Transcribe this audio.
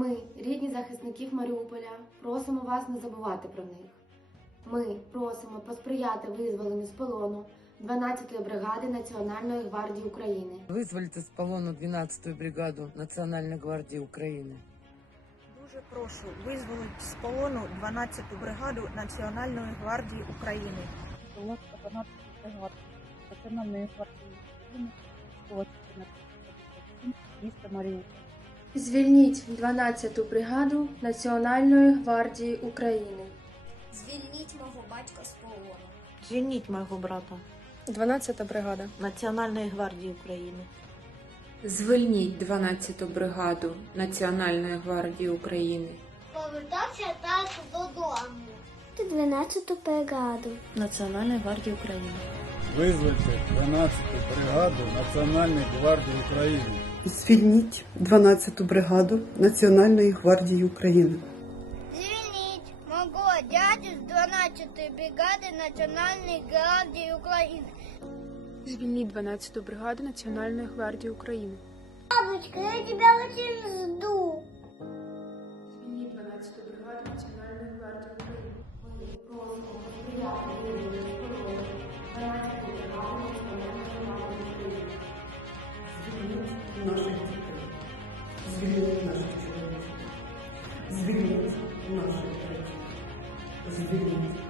Ми, рідні захисників Маріуполя, просимо вас не забувати про них. Ми просимо посприяти визволенню з полону 12-ї бригади Національної гвардії України. Вызвольте с полону 12-ю бригаду Национальной гвардии Украины. Дуже прошу визволити з полону 12-ту бригаду Національної гвардії України. Солдат 12 бригад Національної гвардії України, військова частина 357, місто Маріуполь. Звільніть 12-ту бригаду Національної гвардії України. Звільніть мого батька з полону. Звільніть мого брата 12-та бригада. Національної гвардії України. Звільніть 12-ту бригаду Національної гвардії України. Повертався тато додому. 12-ту бригаду. Національної гвардії України. Визвольте 12-ту бригаду Національної гвардії України. Звільніть 12-ту бригаду Національної гвардії України. Звільніть мого дядю з 12-ї бригади Національної гвардії України. Звільніть 12-ту бригаду Національної гвардії України. Бабочка, я тебе очень Звільніть